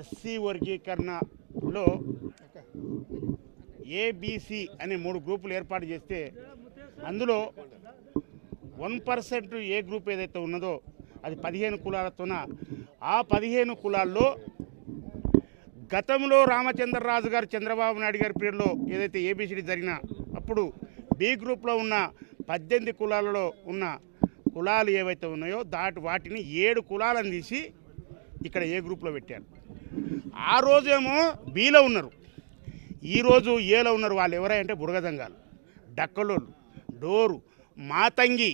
SC వర్గీకరణలో ABC అనే 3 గ్రూపులు ఏర్పాటు చేస్తే అందులో 1% ఏ గ్రూప్ ఏదైతే ఉన్నదో అది 15 కులాలతోన ఆ 15 కులాల్లో గతంలో రామచంద్రరాజు గారు చంద్రబాబు నాయుడు గారి పీరియడ్లో ఏదైతే ఏబిసిడి జరిగిన అప్పుడు బి గ్రూప్లో ఉన్న 18 కులాలలో ఉన్న కులాలు ఏవైతే ఉన్నాయో వాటిని 7 కులాలను తీసి ఇక్కడ ఏ గ్రూప్లో పెట్టారు. ఆ రోజేమో బిలో ఉన్నారు, ఈరోజు ఏలో ఉన్నారు. వాళ్ళు ఎవరంటే బుడగదంగాలు, డక్కలోళ్ళు, డోరు, మాతంగి.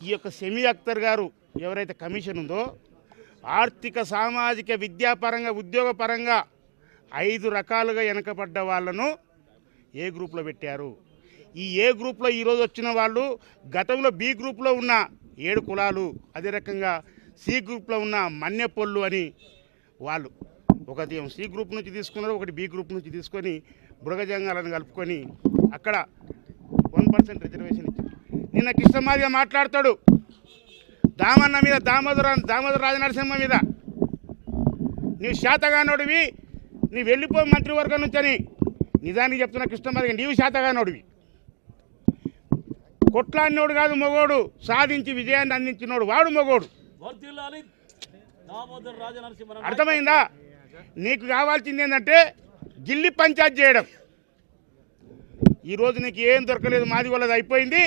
ఈ యొక్క సెమీ అఖ్తర్ గారు ఎవరైతే కమిషన్ ఉందో ఆర్థిక సామాజిక విద్యాపరంగా ఉద్యోగపరంగా 5 రకాలుగా వెనకబడ్డ వాళ్ళను ఏ గ్రూప్లో పెట్టారు. ఈ ఏ గ్రూప్లో ఈరోజు వచ్చిన వాళ్ళు గతంలో బి గ్రూప్లో ఉన్న 7 కులాలు, అదే రకంగా సి గ్రూప్లో ఉన్న మన్నెపొల్లు అని వాళ్ళు ఒకటి సి గ్రూప్ నుంచి తీసుకున్నారు, ఒకటి బి గ్రూప్ నుంచి తీసుకొని బుడగజంగాలను కలుపుకొని అక్కడ 1% రిజర్వేషన్ ఇచ్చారు. నిన్న కృష్ణమాదిగా మాట్లాడతాడు దామన్న మీద, దామోదర రాజనరసింహ మీద. నీవు శాతగానోడివి, నీవు వెళ్ళిపోయి మంత్రివర్గం నుంచి అని నిజానికి చెప్తున్న కృష్ణమాదిగా నీవు శాతగానోడివి. కొట్లాడినోడు కాదు మొగోడు, సాధించి విజయాన్ని అందించినోడు వాడు మొగోడు. అర్థమైందా? నీకు కావాల్సింది ఏంటంటే గిల్లి పంచాయతీ చేయడం. ఈరోజు నీకు ఏం దొరకలేదు, మాది వాళ్ళది అయిపోయింది.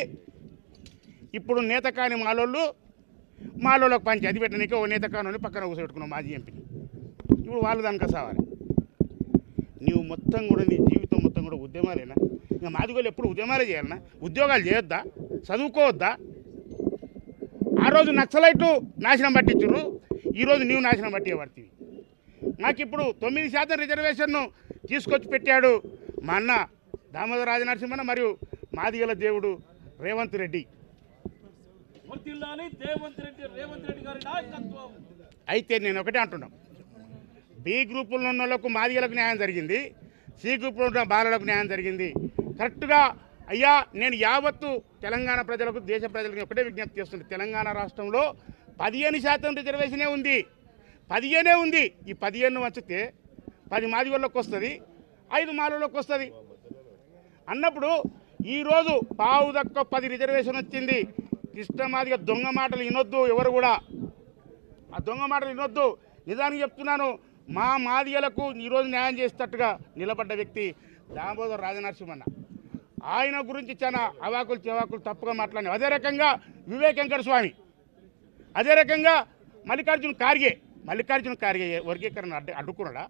ఇప్పుడు నేత కాని మాలోళ్ళకు పంచాయతీ పెట్టడానికి ఓ నేత కాని పక్కన కూర్చోబెట్టుకున్నావు మాజీ ఎంపీని. ఇప్పుడు వాళ్ళు దానికి సావాలి. నీవు మొత్తం కూడా నీ జీవితం మొత్తం కూడా ఉద్యమాలేనా? ఇంకా మాది వాళ్ళు ఎప్పుడు ఉద్యమాలే చేయాలన్నా? ఉద్యోగాలు చేయొద్దా? చదువుకోవద్దా? ఆ రోజు నక్సలైట్లు నాశనం పట్టించురు, ఈరోజు నీవు నాశనం పట్టేవాడుతుంది. నాకు ఇప్పుడు 9% రిజర్వేషన్ను తీసుకొచ్చి పెట్టాడు మా అన్న దామోదర రాజనరసింహన్న మరియు మాదిగల దేవుడు రేవంత్ రెడ్డి. అయితే నేను ఒకటే అంటున్నాం, బి గ్రూపులో ఉన్న వాళ్ళకు మాదిగలకు న్యాయం జరిగింది, సి గ్రూపులో ఉన్న బాలలకు న్యాయం జరిగింది. కరెక్ట్గా అయ్యా నేను యావత్తు తెలంగాణ ప్రజలకు, దేశ ప్రజలకు ఒకటే విజ్ఞప్తి చేస్తుంది. తెలంగాణ రాష్ట్రంలో 15% రిజర్వేషనే ఉంది, 15 ఉంది. ఈ 15 వంచితే 10 మాదిగోళ్ళకి వస్తుంది, 5 మాలోళ్ళకి వస్తుంది అన్నప్పుడు ఈరోజు పావు దక్క 10 రిజర్వేషన్ వచ్చింది. కృష్ణమాదిగా దొంగ మాటలు వినొద్దు, ఎవరు కూడా ఆ దొంగ మాటలు వినొద్దు. నిజానికి చెప్తున్నాను, మా మాదిగలకు ఈరోజు న్యాయం చేసేటట్టుగా నిలబడ్డ వ్యక్తి దామోదర రాజనరసింహన్న. ఆయన గురించి చాలా అవాకులు చెవాకులు తప్పుగా మాట్లాడినారు. అదే రకంగా వివేక్ వెంకట స్వామి, అదే రకంగా మల్లికార్జున ఖార్గే వర్గీకరణ అడ్డుకున్నాడా?